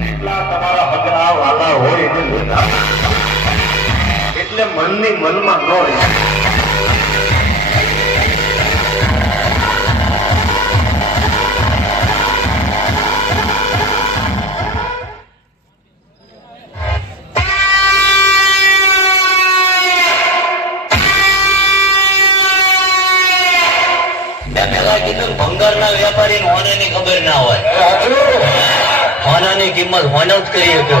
જેટલા તમારા હગરા વાલા હોય એને બધા એટલે મનની મનમાં ન રહી. ભંગારના વેપારી હોનાની ખબર ના હોય. હોનાની કિંમત હોના જ કરી શકે.